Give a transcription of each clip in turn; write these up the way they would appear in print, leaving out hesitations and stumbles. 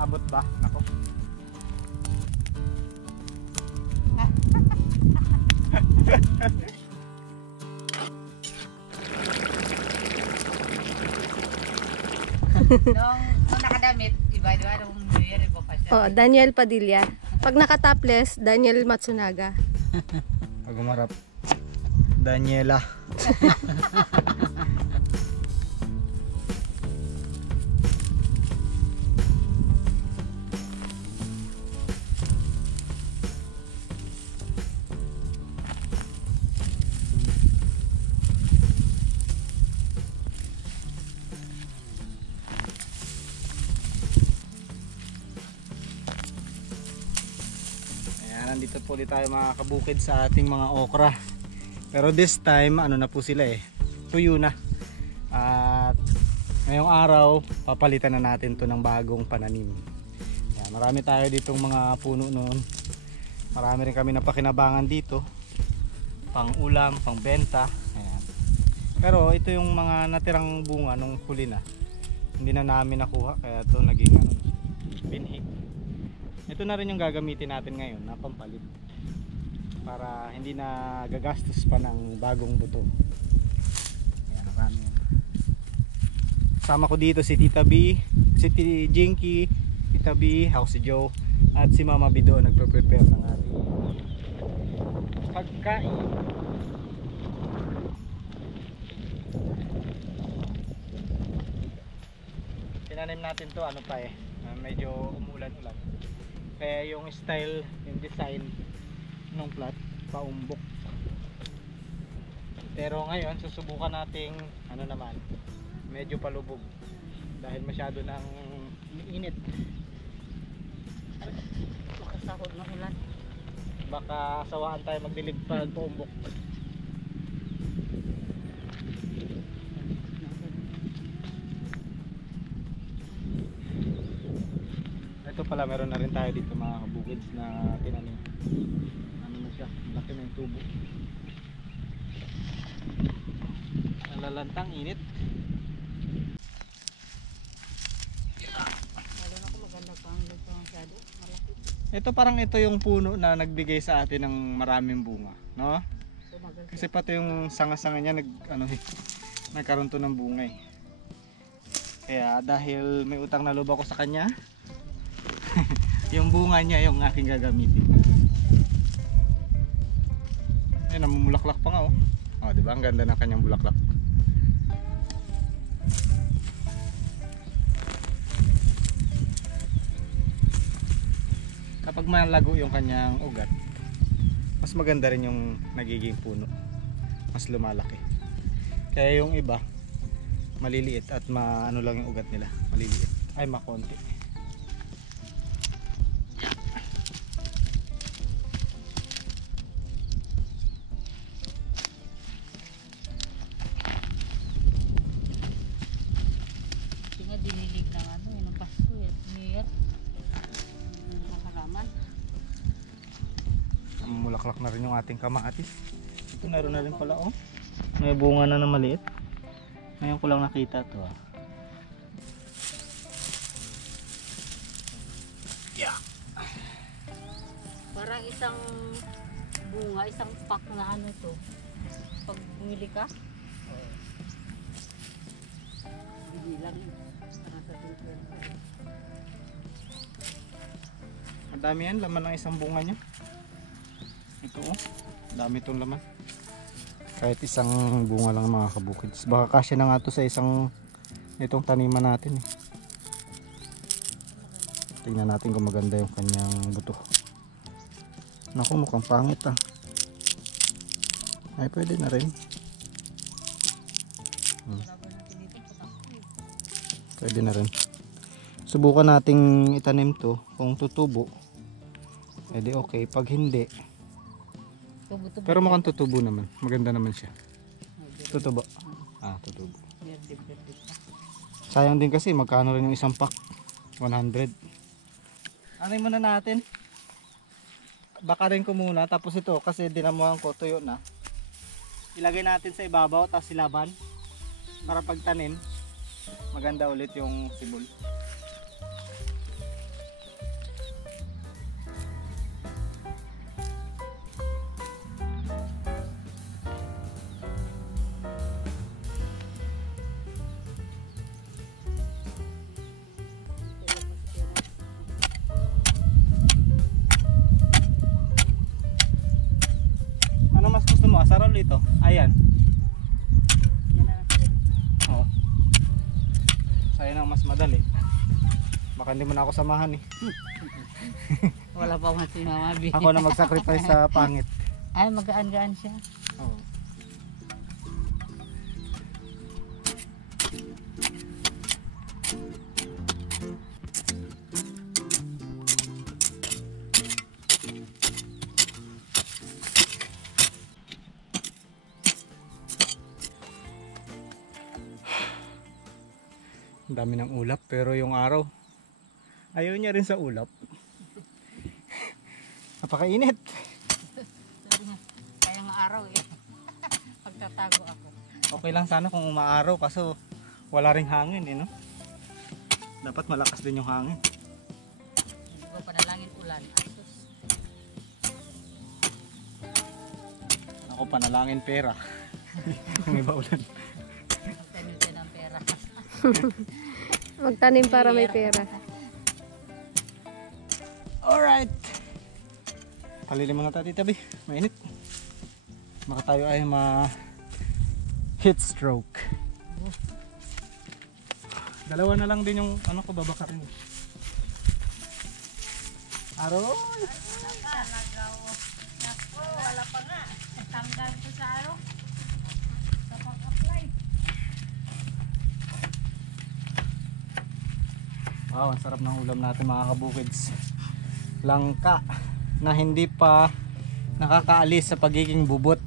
Abot ba? Nako. Nung nakadamit, iba-iba nung New Year, iba pa siya. Oh, Daniel Padilla. Pag nakatopless, Daniel Matsunaga. Pag umarap, Daniela. Nandito po ulit tayo mga kabukid sa ating mga okra. Pero this time ano na po sila tuyo na. At ngayong araw papalitan na natin to ng bagong pananim. Ayan, marami tayo ditong mga puno noon. Marami rin kami napakinabangan dito, pang ulam, pang benta. Ayan. Pero ito yung mga natirang bunga nung huli na, hindi na namin nakuha, kaya ito naging binhi. Ito na rin yung gagamitin natin ngayon na pampalit para hindi na gagastos pa ng bagong buto. Ayan, marami. Sama ko dito si Tita B, si Jinky, Tita B, ako si Joe, at si Mama B doon nagpe-prepare ng ating pagkain. Tinanim natin to ano pa medyo umulan-ulan. Kaya yung style, yung design ng plat, paumbok. Pero ngayon susubukan nating ano naman, medyo palubog dahil masyado nang init. Kasahod ng ulan. Baka sawaan tayo magdilig pa ng paumbok. Ito pala, meron na rin tayo dito mga kabukids na tinanim. Ano na siya, laki na yung tubo. Nalalantang init. Lalo na kung maganda pa ang luto masyado. Malaki. Ito parang ito yung puno na nagbigay sa atin ng maraming bunga, no? Kasi pati yung sanga-sanga niya nagkaroon to ng bunga Kaya dahil may utang na loob ako sa kanya, yung bunga niya yung aking gagamitin. Ayun, namumulaklak pa nga oh, di ba? Ang ganda ng kanyang bulaklak. Kapag malago yung kanyang ugat, mas maganda rin yung nagiging puno. Mas lumalaki. Kaya yung iba maliliit at maano lang yung ugat nila, maliliit. Ay, makonti. Dinilig ng yung Pasko New Year. Nakalaman. Mulaklak na rin yung ating kamatis. Ito naroon na rin pala may bunga na maliit. Ngayon ko lang nakita to Yeah. Parang isang bunga, isang pack na to. Pag bumili ka, hindi lang Ang dami yan, laman ng isang bunga niya. Ito dami itong laman. Kahit isang bunga lang mga kabukids. Baka kasya na nga to sa isang itong taniman natin Tingnan natin kung maganda yung kanyang buto. Naku, mukhang pangit Ay, pwede na rin. Pwede na rin. Subukan nating itanim to. Kung tutubo, edi okay. Pag hindi, pero mukhang tutubo naman. Maganda naman siya. Tutubo. Tutubo. Sayang din kasi magkano rin yung isang pack. 100. Ano muna natin? Baka rin ko muna. Tapos ito kasi dinamuhan ko, tuyo na. Ilagay natin sa ibabaw, tapos silaban. Para pagtanim, maganda ulit yung sibol. Baka hindi mo na ako samahan eh. Wala pa man si Mama B. Ako na mag-sacrifice sa pangit. Ay, magaan-gaan siya. Oo. Ang dami ng ulap pero yung araw ayaw niya rin sa ulap. Napakainit. Sabi niya, kaya nga araw eh. Pagtatago ako. Okay lang sana kung umaaraw kaso wala ring hangin eh, no? Dapat malakas din yung hangin. Hindi ko panalangin ulan. Asus. Ako panalangin pera. Kung iba ulan. Magtanim siya ng pera. Magtanim para may pera. Alright. Palilim muna tayo tabi. Mainit. Baka tayo ay heat stroke. Dalawa na lang din yung ano ko babakarin. Aroy! Nako, wala pa nga. Tanggal ko sa araw. Sa pag-apply. Wow, ang sarap ng ulam natin mga kabukids. Langka na hindi pa nakakaalis sa pagiging bubot.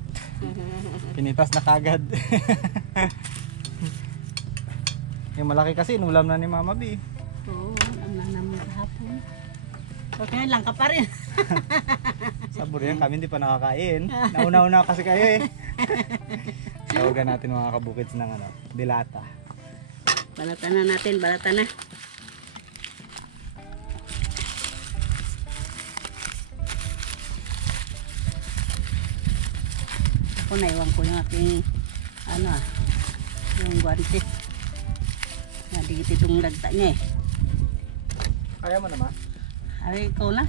Pinitas na kagad. Yung malaki kasi inulam na ni Mama B. Oo, ang lang naman kahapon. Okay, lang ka pa rin. Sabor yan, kami hindi pa nakakain. Nauna-una kasi kayo eh. Tawagan natin mga kabukids ng ano, dilata. Balatan na natin, balatan na. Ako naiwan ko yung aking yung guwante. Nadigit itong lagta niya eh. Kaya mo naman? Ay, ikaw na.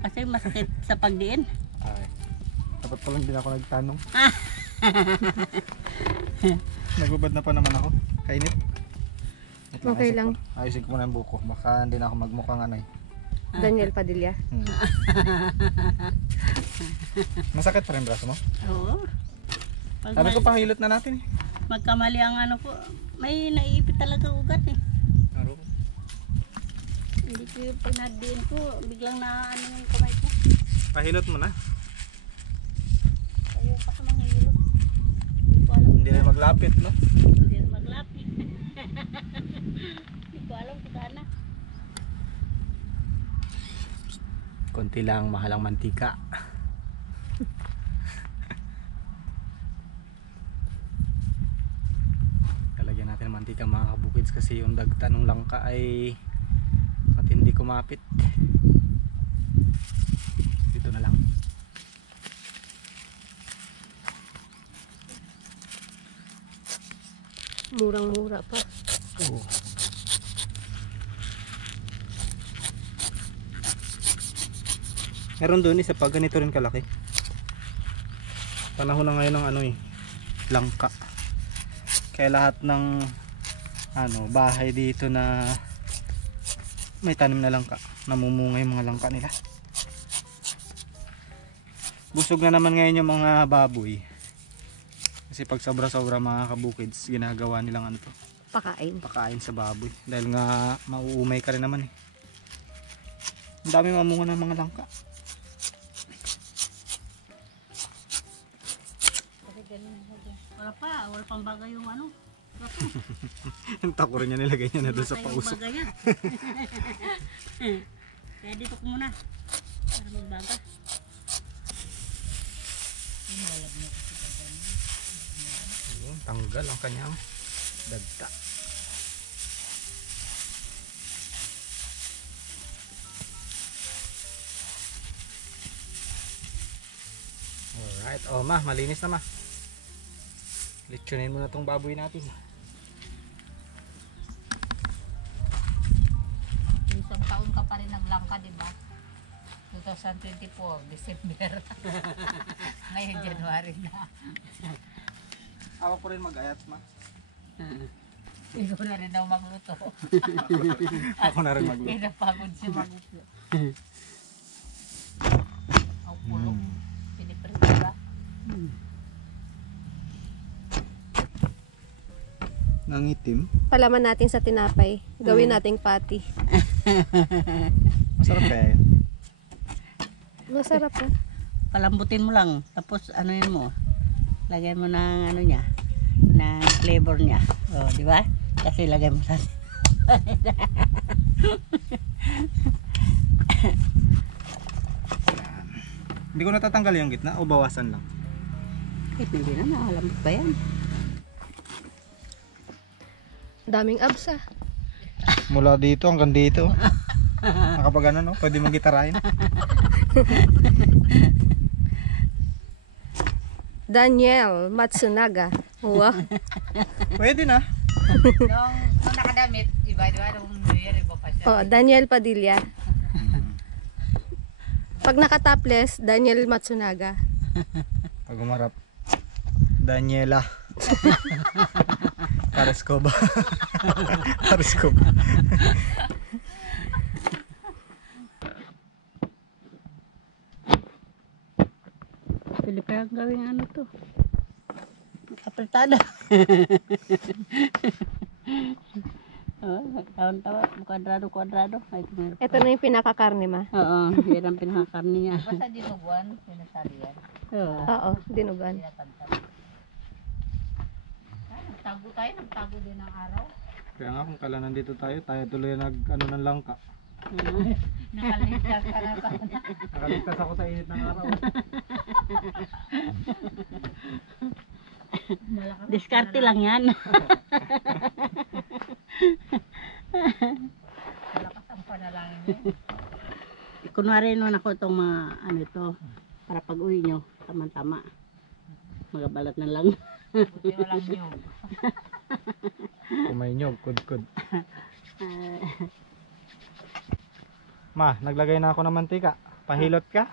Kasi masakit sa pagdiin. Ay, dapat pa lang din ako nagtanong. Nagbabad na pa naman ako. Kainit. Wait Okay ayusin lang. ko. Ayusin ko muna yung buko. Baka hindi na ako magmukhang ano eh. Daniel Padilla. Masakit pa rin braso mo? Oo. Pag Sabi ko pahilot na natin eh. magkamali ang ano ko, may naiipit talaga ugat eh. Aro. Hindi ko yung pinadiin ko, biglang na ano yung kamay ko. Pahilot mo na. Ayaw pa sa mga hilot. Hindi ko alam. Hindi rin maglapit no? Hindi rin maglapit. Hindi ko alam kung saan na. Konti lang mahalang mantika. Lalagyan natin ng mantika mga kabukids kasi yung dagta ng langka ay matindi kumapit. Dito na lang. Murang-mura pa. Oo. Meron doon isa pag ganito rin kalaki. Panahon na ngayon ng ano eh, langka. Kaya lahat ng ano, bahay dito na may tanim na langka, namumunga yung mga langka nila. Busog na naman ngayon yung mga baboy. Kasi pag sobra-sobra mga kabukids, ginagawa nilang ano to, Pakain. pakain sa baboy. Dahil nga mauumay ka rin naman eh. Ang dami mamunga ng mga langka. Kasi ganun. Wala pang bagay yung ano. Ang tako rin niya nilagay niya na doon sa Yung pausok. bagay yan. Kaya dito ko muna. Para magbaga. Ayun, tanggal ang kanyang dagta. Alright, oh ma, malinis na ma. Litsunin mo na tong baboy natin. Isang taon ka pa rin naglangka, di ba? 2024, December. Ngayon, January na. Ako ko rin mag-ayat ma. Hindi ko na rin daw magluto. Ako na rin magluto. Kaya napagod siya magluto. Ang pulong. Piniprito ba? Nangitim. Palaman natin sa tinapay. Gawin nating patty. Masarap kaya yun. Masarap na. Palambutin mo lang. Tapos ano yun mo. Lagay mo ng ano niya. Ng flavor niya. O, di ba? Kasi lagay mo sa... Hindi ko natatanggal yung gitna o bawasan lang. Kahit hindi na, nakalambot pa yan. Daming abs ah. Mula dito hanggang dito. Nakapag ano no? Pwede mong gitarahin. Daniel Matsunaga. Wow. Pwede na. Nung nakadamit, iba nung New Year, iba pa siya. Oh, Daniel Padilla. Pag naka-topless, Daniel Matsunaga. Pag umarap. Daniela. Kareskoba. Kareskoba. Pili pa yung gawin ano to. Kapaltada. Taon-tawa. Kwadrado. Ay, meron pa. Ito na yung pinakakarne ma. Oo, yan ang pinakakarni niya. Basta dinuguan, sinasali yan. Oo. Oo, dinugan. Tinatantap. Nagtago din ng araw. Kaya nga kung kala nandito tayo tuloy ano ng langka. Nakaligtas ka na pa. Nakaligtas ako sa init ng araw. Diskarte lang yan. Malakas ang panalangin niya. Kunwari nun ako itong mga ano ito. Para pag uwi nyo, tama-tama. Magabalat na lang. Buti walang nyog. Kung may nyog, kudkud. Ma, naglagay na ako ng mantika. Pahilot ka?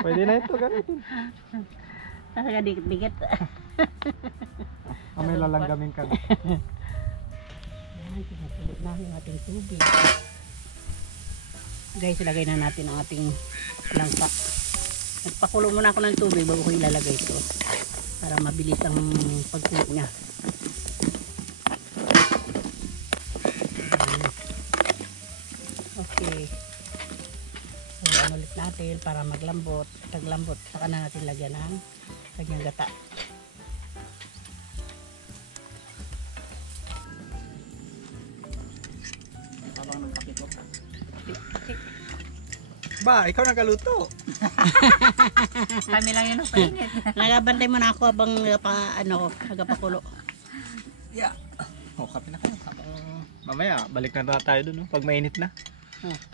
Pwede na ito, gamitin. Talaga dikit-dikit. May lalanggamin ka na. Ay, pinapulit na yung ating tubig. Guys, ilagay na natin ang ating langka. Nagpakulo muna ako ng tubig bago ko ilalagay ito. Para mabilis ang pagkulo niya. Okay. Haluan ulit natin para maglambot. Taglambot, saka na natin lagyan ng kanyang gata. Habang nagkapito. Ba, ikaw nagaluto. Kami lang yun ang painit. Nagabantay mo na ako habang nagapakulo. Yeah. Oh, kape na kayo. Mamaya, balik na tayo dun. No? Pag mainit na.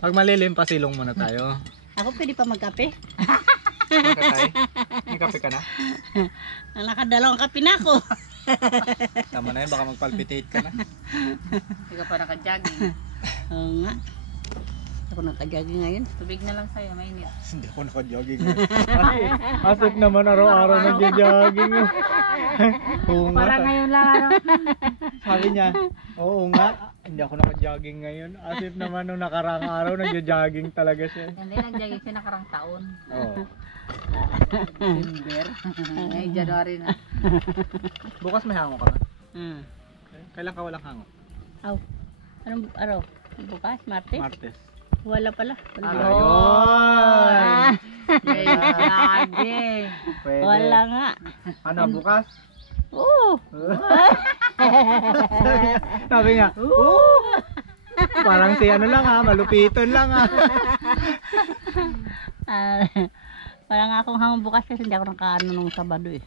Pag malilim, pasilong muna tayo. Ako pwede pa magkape? Bakit tayo? May kape ka na? Nakadalawang kape na ako. Tama na yun, baka magpalpitate ka na. Hindi ka pa naka-jogging. Oo nga. Ako nakajaging ngayon. Tubig na lang sa'yo, mainit. Hindi ako naka-jogging. Asip naman araw-araw nag-jogging. Oo nga. Parang ngayon lang ano. Sabi niya, oo nga. Hindi ako naka-jogging ngayon. Asip naman nung nakaraang araw nag-jogging talaga siya. Hindi, nag-jogging siya nakarang taon. Oo. December. Ngayon, January na. Bukas may hango ka na. Kailan ka walang hango? Aw. Anong araw? Bukas? Martes? Martes. Wala pala. Ayun! Jogging. Pwede. Wala nga. Ano, bukas? Oo. Sabi niya, parang si ano lang ha, malupiton lang ha. Wala nga akong hamon bukas kasi hindi ako nakaano nung Sabado eh.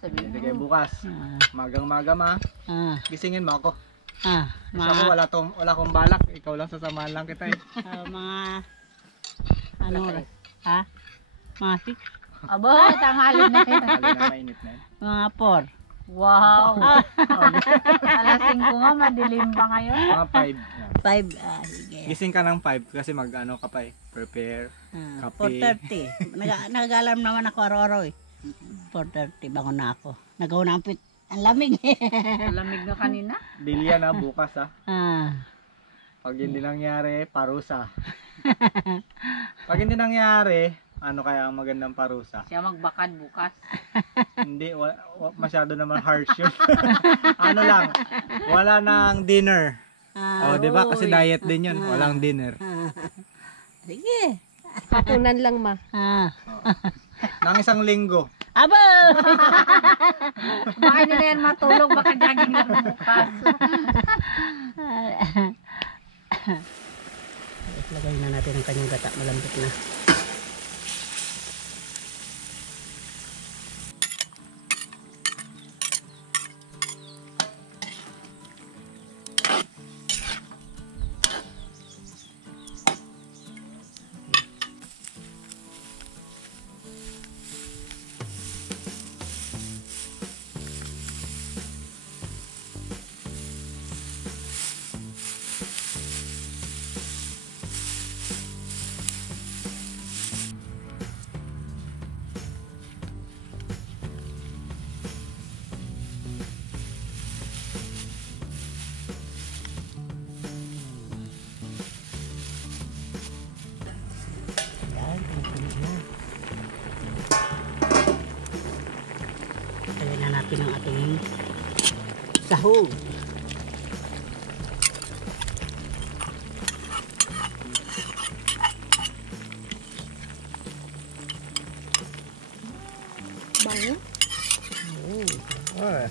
Sabi Hindi kayo bukas. Magang-maga ma. Gisingin mo ako. Kasi ako wala akong balak. Ikaw lang sasamahan lang kita eh. Mga ano oras? Ha? Mga 6? Aba, tanghali na yun. Hali na mainit na yun. Mga 4. Wow. Alas 5 nga, madilim pa ngayon. Mga 5. 5. Sige. Gising ka ng 5 kasi mag-ano ka pa eh. Prepare. Kape. 4:30. Nag-alarm naman ako araw-araw eh. 4:30 bangon na ako. Nagawa na ang Ang lamig. Malamig na kanina. Dilya na bukas ha. Ah. Pag hindi nangyari, parusa. Pag hindi nangyari, ano kaya ang magandang parusa? Siya magbakad bukas. Hindi, masyado naman harsh yun. Ano lang, wala nang dinner. Ah, O, di ba? Kasi oy. diet din yun. Walang dinner. Sige. Hapunan lang ma. Ah. Nang isang linggo. Aba! Baka nila yan matulog, baka jogging lang bukas. Lagay na natin ang kanyang gata. Malambot na. Yan, tuloy na. Lagyan na natin ang ating sahog. Bango. Oh.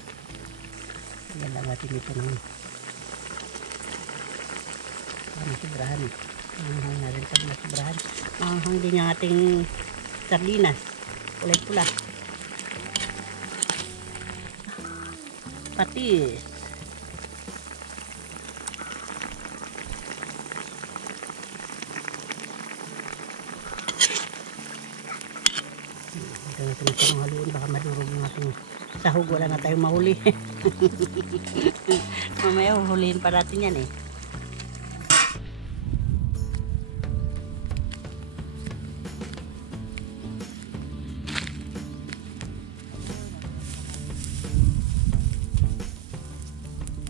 Yan lang natin dito ng masibrahan. Anghang na rin pag masibrahan. Anghang din yung ating sardinas. Kulay pula. Patis. Ito natin ito ng haluin. Baka madurog yung ating sahog. Wala na tayong mahuli. Mamaya huhulihin pa natin yan eh.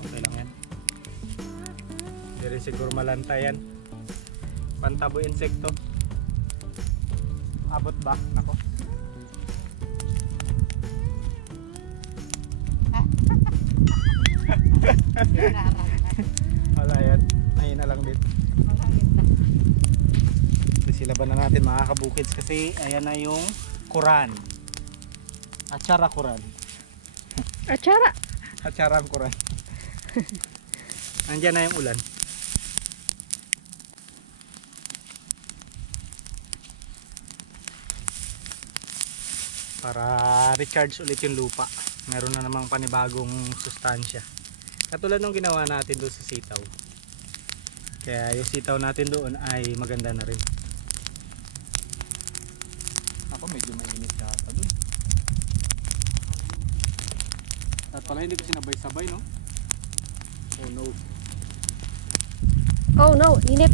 Okay lang yan. Hindi rin siguro malanta yan. Pantabo insekto. Abot ba? Nako. Wala yan. Ayun na lang din. Silaban na natin mga kabukids kasi ayan na yung Quran. Atsara Quran. Atsara. Atsara ang Quran. Nandiyan na yung ulan. Para recharge ulit yung lupa. Meron na namang panibagong sustansya. Katulad nung ginawa natin doon sa sitaw. Kaya yung sitaw natin doon ay maganda na rin. Ako medyo mainit yata doon. At pala hindi ko sinabay-sabay, no? Oh no. Oh no, init.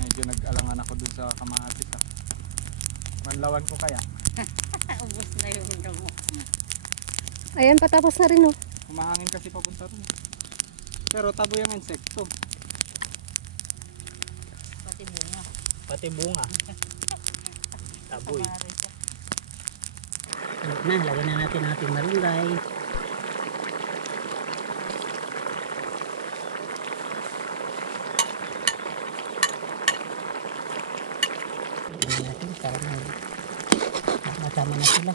Medyo nag-alangan ako doon sa kamatis. Manlawan ko kaya. Ubus na yung damo. Ayan, patapos na rin oh. Humahangin kasi papunta rin. Pero tabo yung insekto. Pati bunga. Pati bunga. Taboy. Na, lagyan na natin ang ating malunggay. Lagyan natin para masama na sila.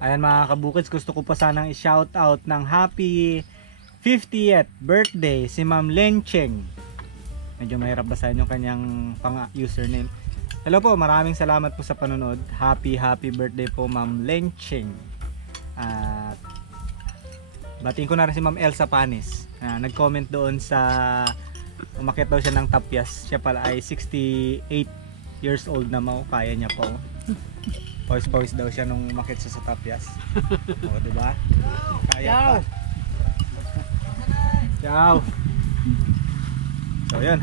Ayan mga kabukids, gusto ko pa sanang i-shout out ng happy 50th birthday si Ma'am Lencheng. Medyo mahirap basahin yung kanyang username. Hello po, maraming salamat po sa panonood. Happy birthday po Ma'am Lencheng. At batiin ko na rin si Ma'am Elsa Panis. Nag-comment doon sa umakyat daw siya ng Tapyas. Siya pala ay 68 years old na mo. Kaya niya po. Pawis daw siya nung umakyat siya sa Tapyas. O, diba? Kaya pa. Ciao. So yun,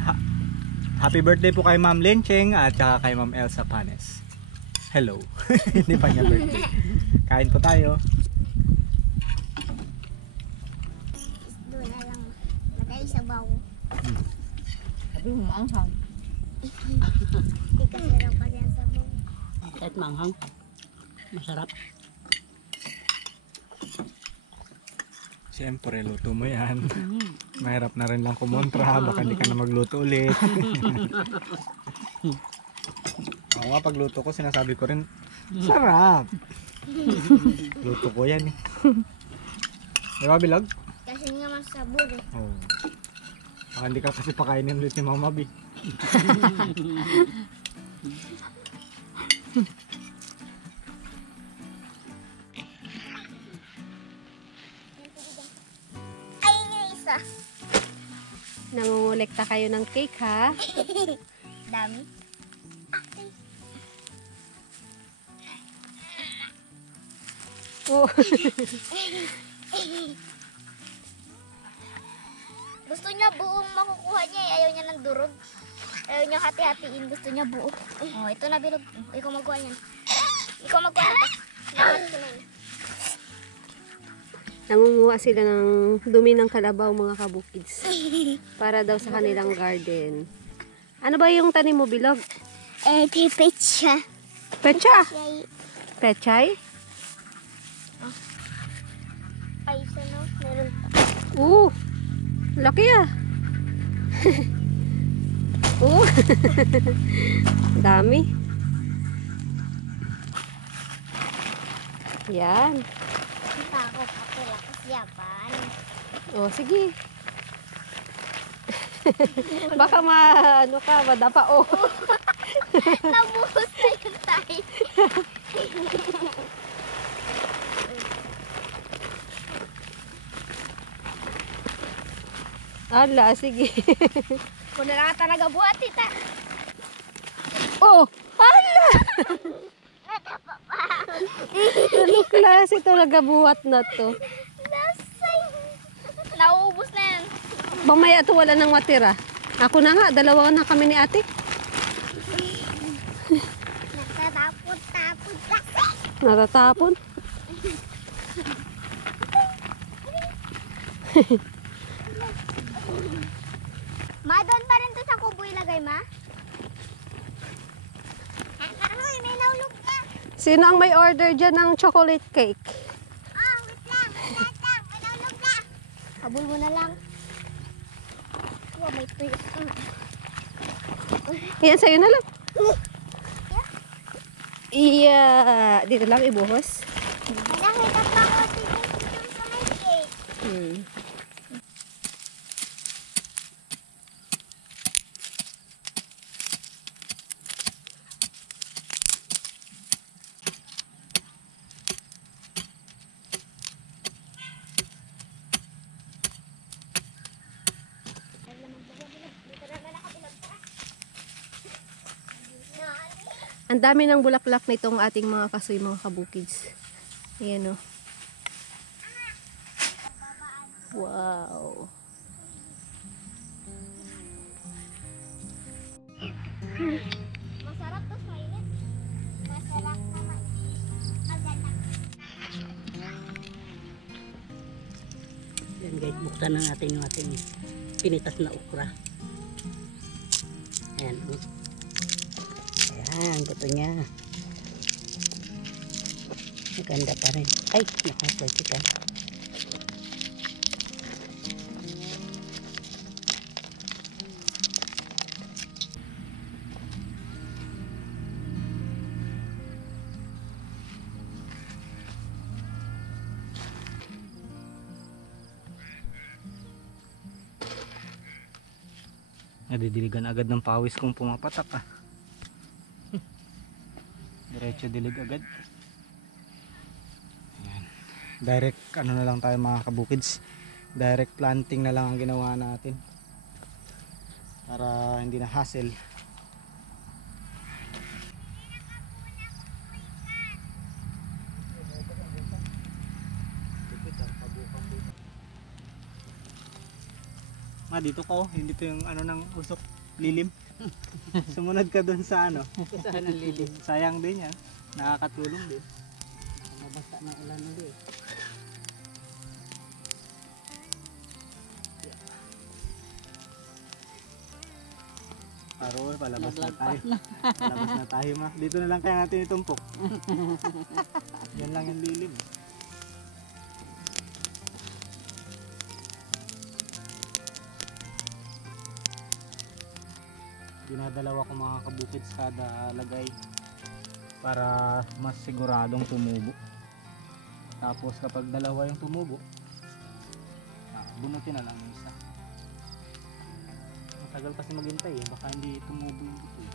happy birthday po kay Ma'am Lencheng at saka kay Ma'am Elsa Panes. Hello. Hindi pa niya birthday. Kain po tayo. Doon na lang. Lagay sa baw. Sabi mo, maanghang. Hindi kasi raw pa yan sa baw. Kahit manghang. Masarap. Siyempre, luto mo yan. Mahirap na rin lang kumontra. Baka hindi ka na magluto ulit. Ako nga, pagluto ko, sinasabi ko rin, sarap. Luto ko yan eh. Di ba, Bilog? Kasi nga masabog eh. Oo. Baka hindi ka kasi pakainin ulit ni Mama B. Ayun yung isa. Nangungulekta kayo ng cake, ha? Dami. Oh. Gusto niya buong makukuha niya eh. Ayaw niya ng durog. Ayaw niya hati-hatiin. Gusto niya buo. Oh, ito na Bilog. Ikaw magawa niyan. Ikaw magawa na. Lahat ko na yun. Nangunguha sila ng dumi ng kalabaw, mga kabukids. Para daw sa kanilang garden. Ano ba yung tanim mo, Bilog? Tipit siya. Pecha? Yay. Pechay? Ay, isa no? Meron pa. Laki ah. Dami. Yan. Takot ako. Lakas yapan. Oh, sige. Baka ano ka, madapa oh. Nabuhos na yung tayo. Ala, sige. Kung na talaga buhat, tita. Oh, ala! Ano klase ito nagabuhat na to? Nasay. Nauubos na yan. Mamaya ito wala nang matira. Ako na nga, dalawa na kami ni ate. Natatapon-tapon kasi. Natatapon. Ma, doon pa rin to sa kubo ilagay, ma? May naulog na. Sino ang may order dyan ng chocolate cake? Oh, wait lang. Wait lang. May naulog na. Habol mo na lang. Wow, may tuyos. Yan, sa'yo na lang. Iya, dito lang ibuhos. Nakita pa ako dito sa may cake. Ang dami ng bulaklak nitong ating mga kasoy, mga kabukids. Ayan o. Wow. Masarap to, mainit. Masarap naman. Maganda. Yan guys, buksan na natin yung ating pinitas na okra. Ayan. Ayan, buto niya. Maganda pa rin. Ay, nakapwede ka. Nadidiligan agad ng pawis kung pumapatak ah. Diretso dilig agad. Ayan. Direct ano na lang tayo mga kabukids. Direct planting na lang ang ginawa natin. Para hindi na hassle. Dito ka oh, hindi to yung ano ng usok lilim. Sumunod ka dun sa ano. Saan ang lilim? Sayang din yan. Nakakatulong din. Mabasa ng ulan ulit. Paro, palabas na Naglagpas tayo. Palabas na tayo ma. Dito na lang kaya natin itumpok. Yan lang yung lilim. Dinadalawa ko mga kabukids kada lagay para mas siguradong tumubo. Tapos kapag dalawa yung tumubo, bunutin na lang yung isa. Matagal kasi maghintay eh, baka hindi tumubo yung buto eh.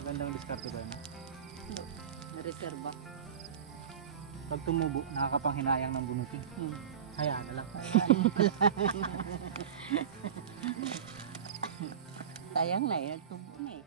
Magandang diskarte ba yun? Nareserba. Pag tumubo, nakakapanghinayang ng bunutin. Hayaan na lang. Sayang na eh, nagtubo na eh.